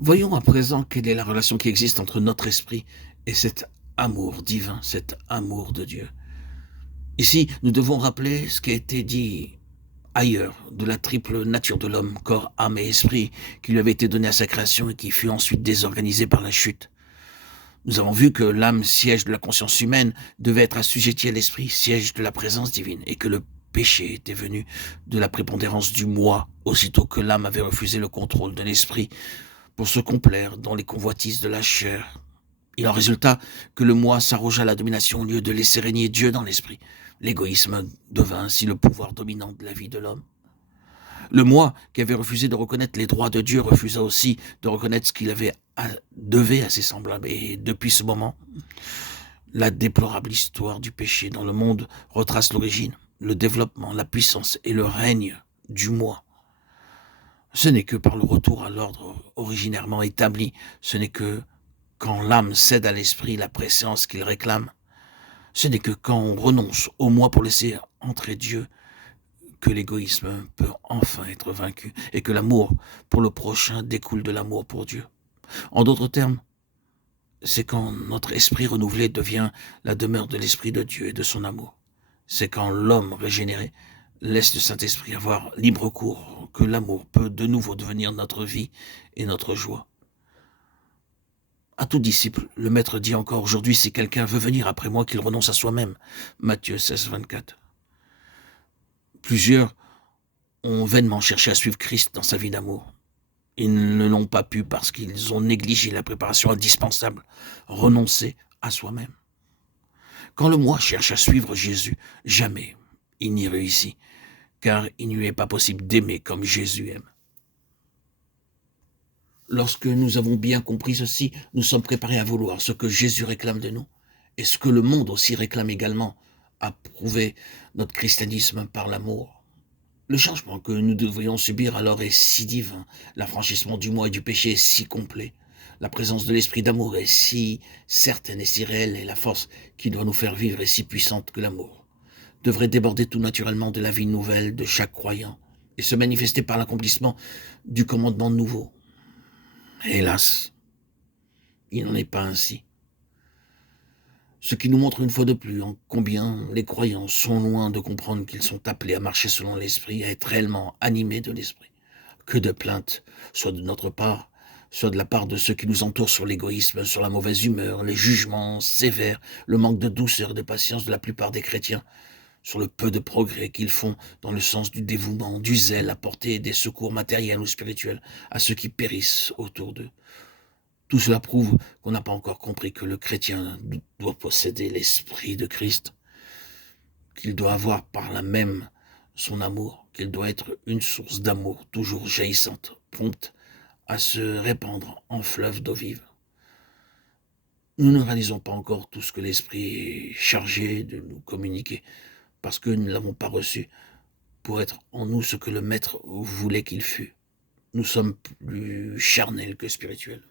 Voyons à présent quelle est la relation qui existe entre notre esprit et cet amour divin, cet amour de Dieu. Ici, nous devons rappeler ce qui a été dit ailleurs de la triple nature de l'homme, corps, âme et esprit, qui lui avait été donné à sa création et qui fut ensuite désorganisée par la chute. Nous avons vu que l'âme, siège de la conscience humaine, devait être assujettie à l'esprit, siège de la présence divine, et que le péché était venu de la prépondérance du moi, aussitôt que l'âme avait refusé le contrôle de l'esprit pour se complaire dans les convoitises de la chair. Il en résulta que le moi s'arrogea la domination au lieu de laisser régner Dieu dans l'esprit. L'égoïsme devint ainsi le pouvoir dominant de la vie de l'homme. Le moi, qui avait refusé de reconnaître les droits de Dieu, refusa aussi de reconnaître ce qu'il devait à ses semblables. Et depuis ce moment, la déplorable histoire du péché dans le monde retrace l'origine, le développement, la puissance et le règne du moi. Ce n'est que par le retour à l'ordre originairement établi, ce n'est que quand l'âme cède à l'esprit la préséance qu'il réclame, ce n'est que quand on renonce au moi pour laisser entrer Dieu que l'égoïsme peut enfin être vaincu et que l'amour pour le prochain découle de l'amour pour Dieu. En d'autres termes, c'est quand notre esprit renouvelé devient la demeure de l'esprit de Dieu et de son amour. C'est quand l'homme régénéré laisse le Saint-Esprit avoir libre cours que l'amour peut de nouveau devenir notre vie et notre joie. À tout disciple, le Maître dit encore aujourd'hui, si quelqu'un veut venir après moi, qu'il renonce à soi-même. Matthieu 16, 24. Plusieurs ont vainement cherché à suivre Christ dans sa vie d'amour. Ils ne l'ont pas pu parce qu'ils ont négligé la préparation indispensable, renoncer à soi-même. Quand le moi cherche à suivre Jésus, jamais il n'y réussit, car il ne lui est pas possible d'aimer comme Jésus aime. Lorsque nous avons bien compris ceci, nous sommes préparés à vouloir ce que Jésus réclame de nous, et ce que le monde aussi réclame également, à prouver notre christianisme par l'amour. Le changement que nous devrions subir alors est si divin, l'affranchissement du moi et du péché est si complet, la présence de l'esprit d'amour est si certaine et si réelle, et la force qui doit nous faire vivre est si puissante que l'amour devrait déborder tout naturellement de la vie nouvelle de chaque croyant, et se manifester par l'accomplissement du commandement nouveau. Hélas, il n'en est pas ainsi. Ce qui nous montre une fois de plus en combien les croyants sont loin de comprendre qu'ils sont appelés à marcher selon l'esprit, à être réellement animés de l'esprit. Que de plaintes, soit de notre part, soit de la part de ceux qui nous entourent sur l'égoïsme, sur la mauvaise humeur, les jugements sévères, le manque de douceur et de patience de la plupart des chrétiens, sur le peu de progrès qu'ils font dans le sens du dévouement, du zèle, apporter des secours matériels ou spirituels à ceux qui périssent autour d'eux. Tout cela prouve qu'on n'a pas encore compris que le chrétien doit posséder l'esprit de Christ, qu'il doit avoir par là même son amour, qu'il doit être une source d'amour toujours jaillissante, prompte à se répandre en fleuve d'eau vive. Nous ne réalisons pas encore tout ce que l'Esprit est chargé de nous communiquer, parce que nous ne l'avons pas reçu pour être en nous ce que le Maître voulait qu'il fût. Nous sommes plus charnels que spirituels.